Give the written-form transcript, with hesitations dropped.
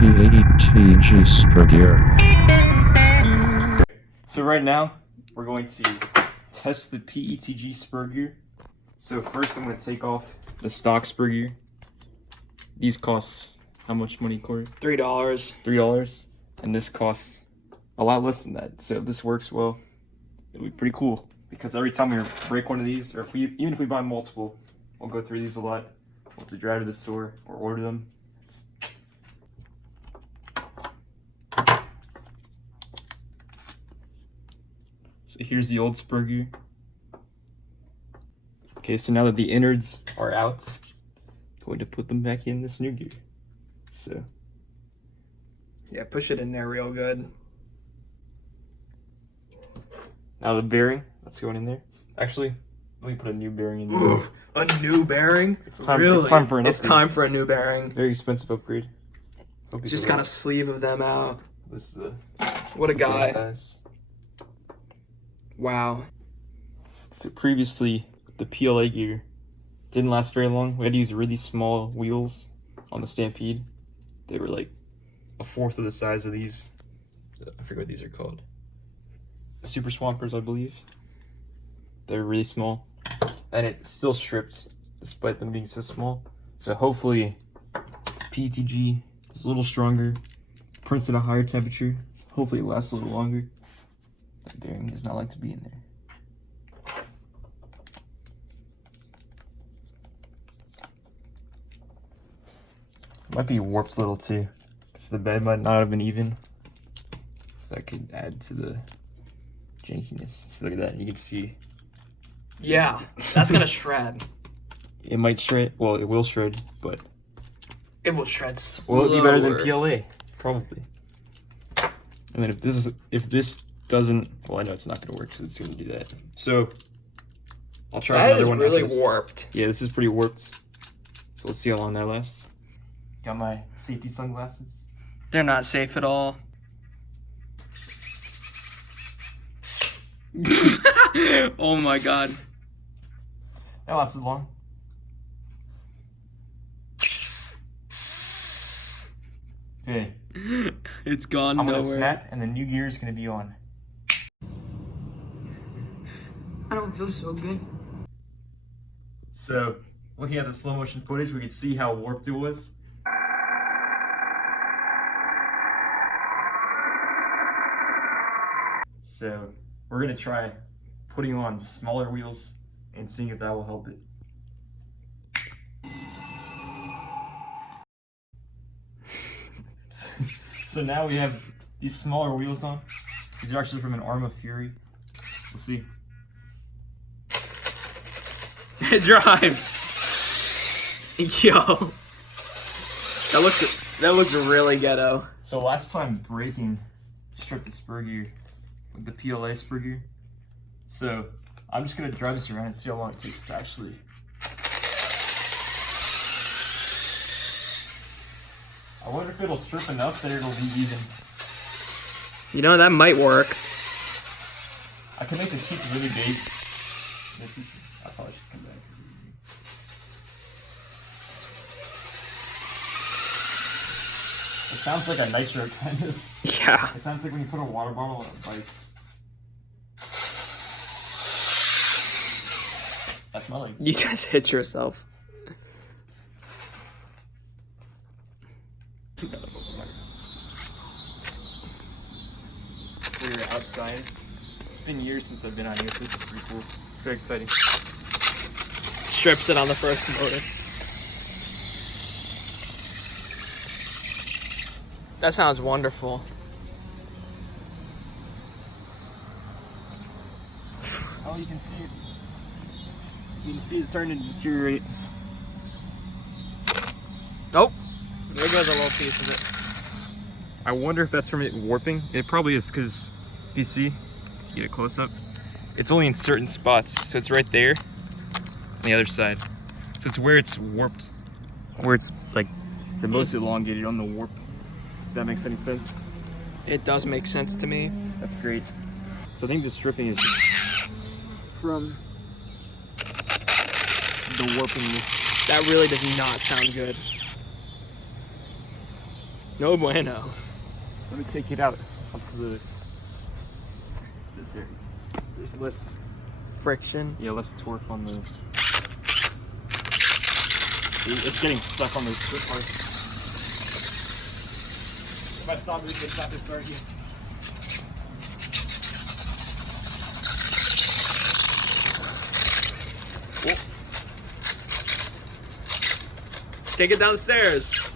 PETG Spur gear. So right now, we're going to test the PETG Spur gear. So first I'm going to take off the stock Spur gear. These cost how much money, Corey? $3. $3. And this costs a lot less than that. So if this works well, it'll be pretty cool. Because every time we break one of these, or even if we buy multiple, we'll go through these a lot. We'll have to drive to the store or order them. So here's the old Spur gear. Okay, so now that the innards are out, I'm going to put them back in this new gear. So Yeah, push it in there real good. now the bearing, that's going in there. Actually, let me put a new bearing in there. A new bearing? It's time, really? it's time for an upgrade. It's time for a new bearing. Very expensive upgrade. Hope Just got a sleeve of them out. This is the What a guy. size. Wow. So previously, the PLA gear didn't last very long. We had to use really small wheels on the Stampede. They were like a fourth of the size of these. I forget what these are called. Super Swampers, I believe. They're really small. And it still stripped despite them being so small. So hopefully PETG is a little stronger, prints at a higher temperature. Hopefully it lasts a little longer. That bearing does not like to be in there. Might be warped a little too, because the bed might not have been even. So that could add to the jankiness. So look at that, you can see. Yeah, that's gonna shred. It might shred, well it will shred, but It will shred slower. will it be better than PLA? Probably. And then if this doesn't, well I know it's not gonna work because it's gonna do that. So I'll try That another is one. really after this. warped. Yeah, this is pretty warped. So we'll see how long that lasts. Got my safety sunglasses. They're not safe at all. Oh my god. That lasted long. Okay. It's gone I'm gonna nowhere. snap and the new gear is gonna be on. I don't feel so good. So, looking at the slow motion footage, we could see how warped it was. So, we're gonna try putting on smaller wheels and seeing if that will help it. So now we have these smaller wheels on. These are actually from an Arm of Fury. We'll see. It drives. Yo. That looks really ghetto. So last time braking stripped the Spur gear with the PLA Spur gear. So I'm just gonna drive this around and see how long it takes to actually. I wonder if it'll strip enough that it'll be even. You know, that might work. I can make the teeth really big. I probably should come back. It sounds like a nitro kind of. Yeah. It sounds like when you put a water bottle on a bike. That's my like. You just hit yourself. We're outside. It's been years since I've been out here, so this is pretty cool. Very exciting. Strips it on the first motor. That sounds wonderful. Oh, you can see it. You can see it starting to deteriorate. Nope. There goes a little piece of it. I wonder if that's from it warping. It probably is, because if you see, get it close up. It's only in certain spots, so it's right there on the other side. So it's where it's warped, where it's like the most elongated on the warp. If that makes any sense. It does make sense to me. That's great. So I think the stripping is from the warping. That really does not sound good. No bueno. Let me take it out onto the. This area. There's less. Friction. Yeah, less torque on the. It's getting stuck on the grip part. If I stop it, it's not to start again. Take it downstairs.